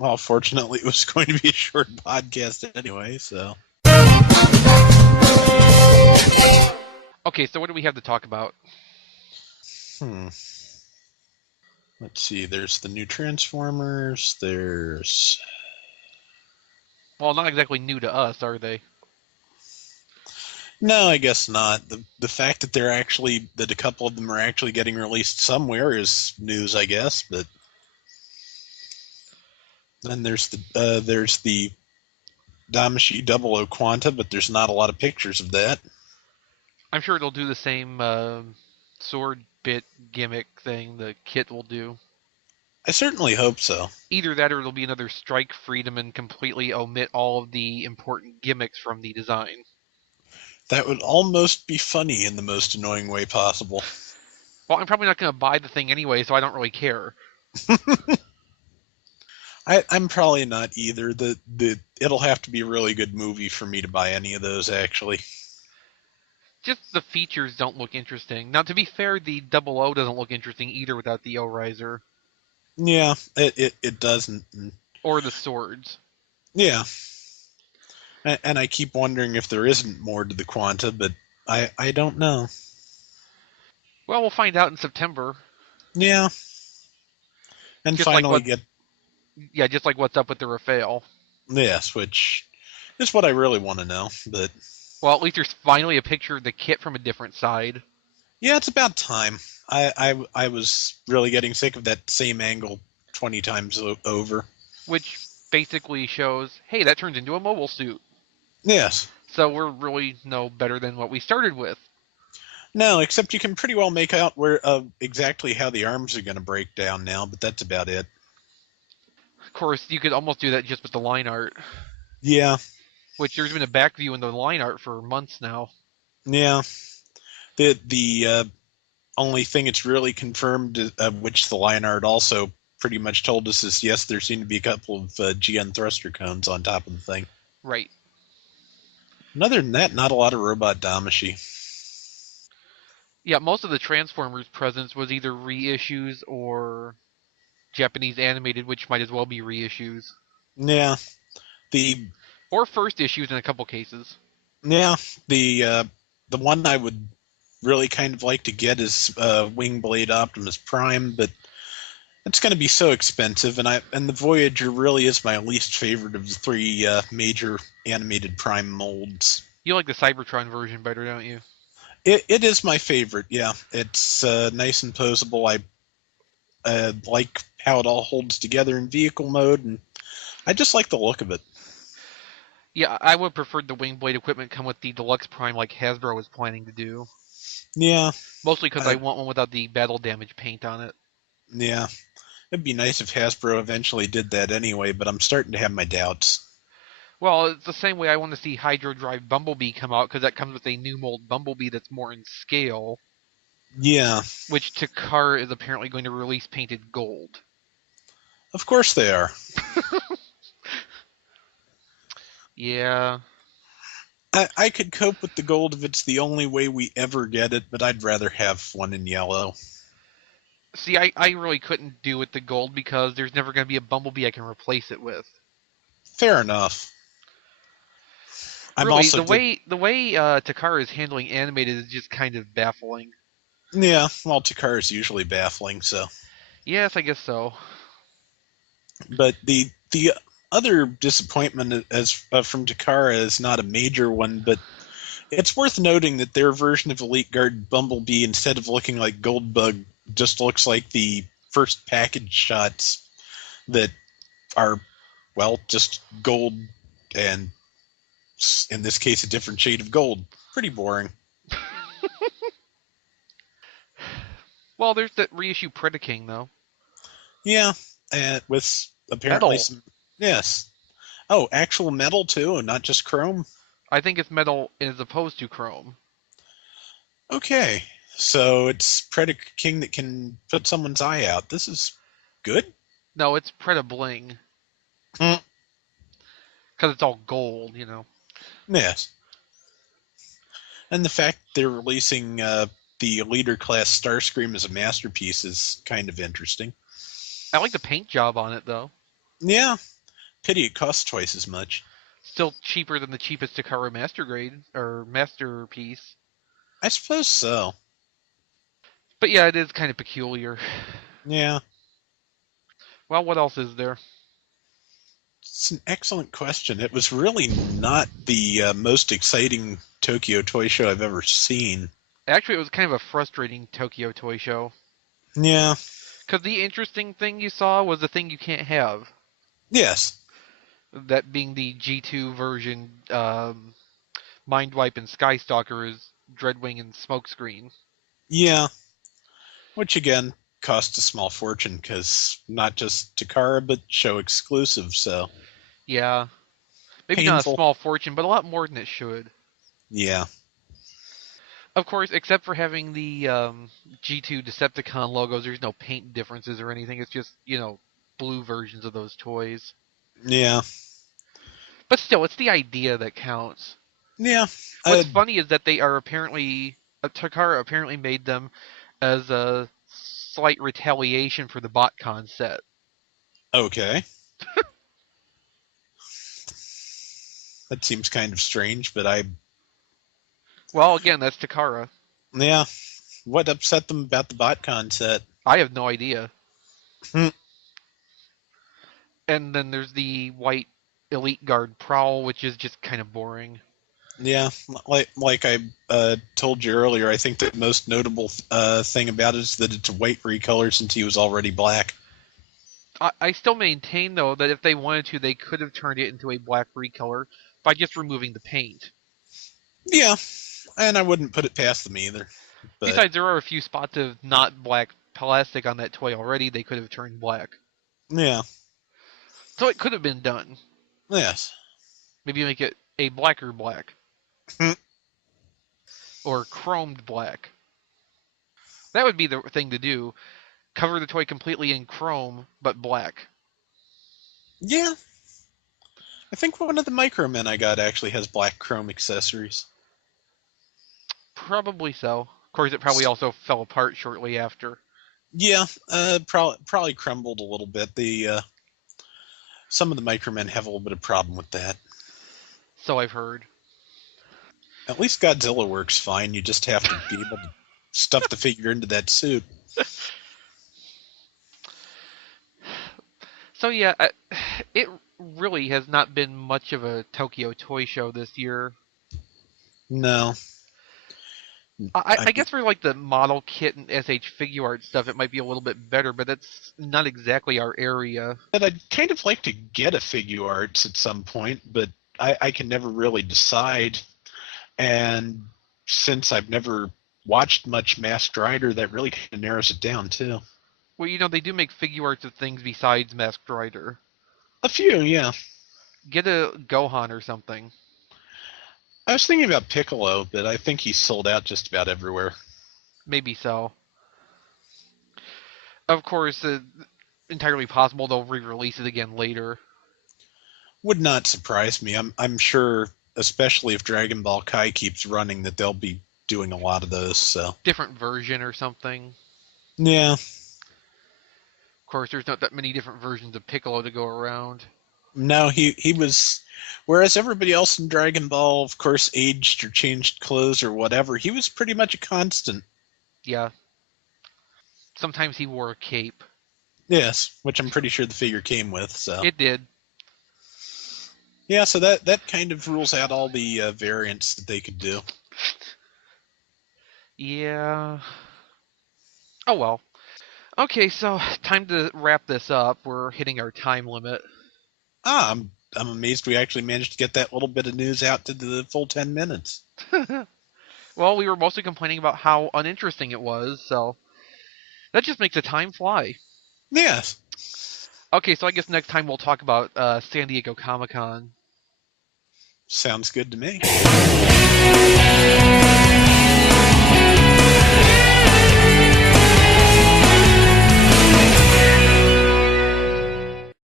Well, fortunately, it was going to be a short podcast anyway, so. Okay, so what do we have to talk about? Hmm. Let's see, there's the new Transformers, there's... Well, not exactly new to us, are they? No, I guess not. The fact that that a couple of them are actually getting released somewhere is news, I guess, but... Then there's the Damashi Double O Quanta, but there's not a lot of pictures of that. I'm sure it'll do the same sword bit gimmick thing the kit will do. I certainly hope so. Either that or it'll be another strike freedom and completely omit all of the important gimmicks from the design. That would almost be funny in the most annoying way possible. Well, I'm probably not going to buy the thing anyway, so I don't really care. I'm probably not either. It'll have to be a really good movie for me to buy any of those, actually. Just the features don't look interesting. Now, to be fair, the Double O doesn't look interesting either without the O riser Yeah, it doesn't. or the swords. Yeah, and I keep wondering if there isn't more to the Quanta, but I don't know. Well, we'll find out in September. Yeah, and Just like finally what, get yeah, just like what's up with the Rafale. this, which is what I really want to know. But Well, at least there's finally a picture of the kit from a different side. yeah, it's about time. I was really getting sick of that same angle 20 times over. Which basically shows, hey, that turns into a mobile suit. Yes. So we're really no better than what we started with. No, except you can pretty well make out where exactly how the arms are going to break down now, but that's about it. Of course, you could almost do that just with the line art, Yeah, which there's been a back view in the line art for months now. yeah. The only thing it's really confirmed, which the line art also pretty much told us, is yes, there seem to be a couple of GN thruster cones on top of the thing. Right. And other than that, not a lot of robot Damashi. Yeah, most of the Transformers presence was either reissues or Japanese animated, which might as well be reissues. Yeah, the Or first issues in a couple cases. yeah the one I would really kind of like to get is Wingblade Optimus Prime, but it's going to be so expensive, and the Voyager really is my least favorite of the three major animated Prime molds. You like the Cybertron version better, don't you? It is my favorite. Yeah, it's nice and posable. I like how it all holds together in vehicle mode, and I just like the look of it. Yeah, I would prefer the Wingblade equipment come with the Deluxe Prime like Hasbro is planning to do. Yeah, Mostly because I uh, want one without the battle damage paint on it. yeah. It'd be nice if Hasbro eventually did that anyway, but I'm starting to have my doubts. Well, it's the same way I want to see Hydro Drive Bumblebee come out because that comes with a new mold Bumblebee that's more in scale, Yeah, which Takara is apparently going to release painted gold. of course they are. Yeah. I could cope with the gold if it's the only way we ever get it, but I'd rather have one in yellow. See, I really couldn't do with the gold because there's never going to be a Bumblebee I can replace it with. Fair enough. I'm Really, also the way Takara is handling animated is just kind of baffling. yeah. Well, Takara is usually baffling, so. Yes, I guess so. But the other disappointment as from Takara is not a major one, but it's worth noting that their version of Elite Guard Bumblebee, instead of looking like Goldbug, just looks like the first package shots that are, well, just gold and, in this case, a different shade of gold. Pretty boring. Well, there's that reissue Predaking though. Yeah, and with apparently Metal. some, yes. Oh, actual metal too, and not just chrome? I think it's metal as opposed to chrome. Okay, so it's Predator King that can put someone's eye out. This is good. No, it's Preda Bling Hmm. because it's all gold, you know. Yes, and the fact they're releasing the leader class Starscream as a masterpiece is kind of interesting. I like the paint job on it though. Yeah, pity it costs twice as much. Still cheaper than the cheapest Takara Master Grade or Masterpiece. I suppose so. But yeah, it is kind of peculiar. Yeah, Well, what else is there? it's an excellent question. It was really not the most exciting Tokyo Toy Show I've ever seen. Actually, it was kind of a frustrating Tokyo Toy Show. Yeah, Because the interesting thing you saw was the thing you can't have. yes, That being the G2 version, Mindwipe and Skystalker is Dreadwing and Smokescreen. yeah, which again cost a small fortune because not just Takara but show exclusive, so Yeah, maybe not a painful. small fortune, but a lot more than it should. Yeah, Of course, except for having the G2 Decepticon logos, there's no paint differences or anything. It's just, blue versions of those toys. yeah, But still, it's the idea that counts. yeah. What's funny is that they are apparently, Takara apparently made them as a slight retaliation for the BotCon set. Okay, that seems kind of strange, but Well, again, that's Takara. yeah. What upset them about the BotCon set? I have no idea. Hmm. And then there's the white Elite Guard Prowl, which is just kind of boring. Yeah, like I told you earlier, I think the most notable thing about it is that it's a white recolor since he was already black. I still maintain, though, that if they wanted to, they could have turned it into a black recolor by just removing the paint. Yeah, and I wouldn't put it past them either. But Besides, there are a few spots of not black plastic on that toy already they could have turned black. yeah, So it could have been done. yes, Maybe make it a blacker black. Or chromed black. That would be the thing to do. Cover the toy completely in chrome, but black. yeah. I think one of the Micromen I got actually has black chrome accessories. Probably so. Of course, it probably also fell apart shortly after. Yeah, probably crumbled a little bit. The some of the Micromen have a little bit of problem with that. So I've heard. At least Godzilla works fine. You just have to be able to stuff the figure into that suit. So yeah, it really has not been much of a Tokyo Toy Show this year. No, I I mean, guess for like the model kit and SH figure art stuff, it might be a little bit better, but that's not exactly our area. but I'd kind of like to get a figure arts at some point, but I can never really decide. And since I've never watched much Masked Rider, that really kind of narrows it down too. Well, they do make figure arts of things besides Masked Rider. A few, yeah. Get a Gohan or something. I was thinking about Piccolo, but I think he's sold out just about everywhere. Maybe so. Of course, entirely possible they'll re-release it again later. Would not surprise me. I'm sure, especially if Dragon Ball Kai keeps running, that they'll be doing a lot of those. So Different version or something. yeah, Of course, there's not that many different versions of Piccolo to go around. no, he was. Whereas everybody else in Dragon Ball, of course, aged or changed clothes or whatever, he was pretty much a constant. Yeah. Sometimes he wore a cape. Yes, which I'm pretty sure the figure came with. So It did. yeah, so that kind of rules out all the variants that they could do. Yeah. Oh well. Okay, so time to wrap this up. We're hitting our time limit. I'm amazed we actually managed to get that little bit of news out to the full 10 minutes. Well, we were mostly complaining about how uninteresting it was, so that just makes the time fly. Yes, Okay, so I guess next time we'll talk about San Diego Comic Con. sounds good to me.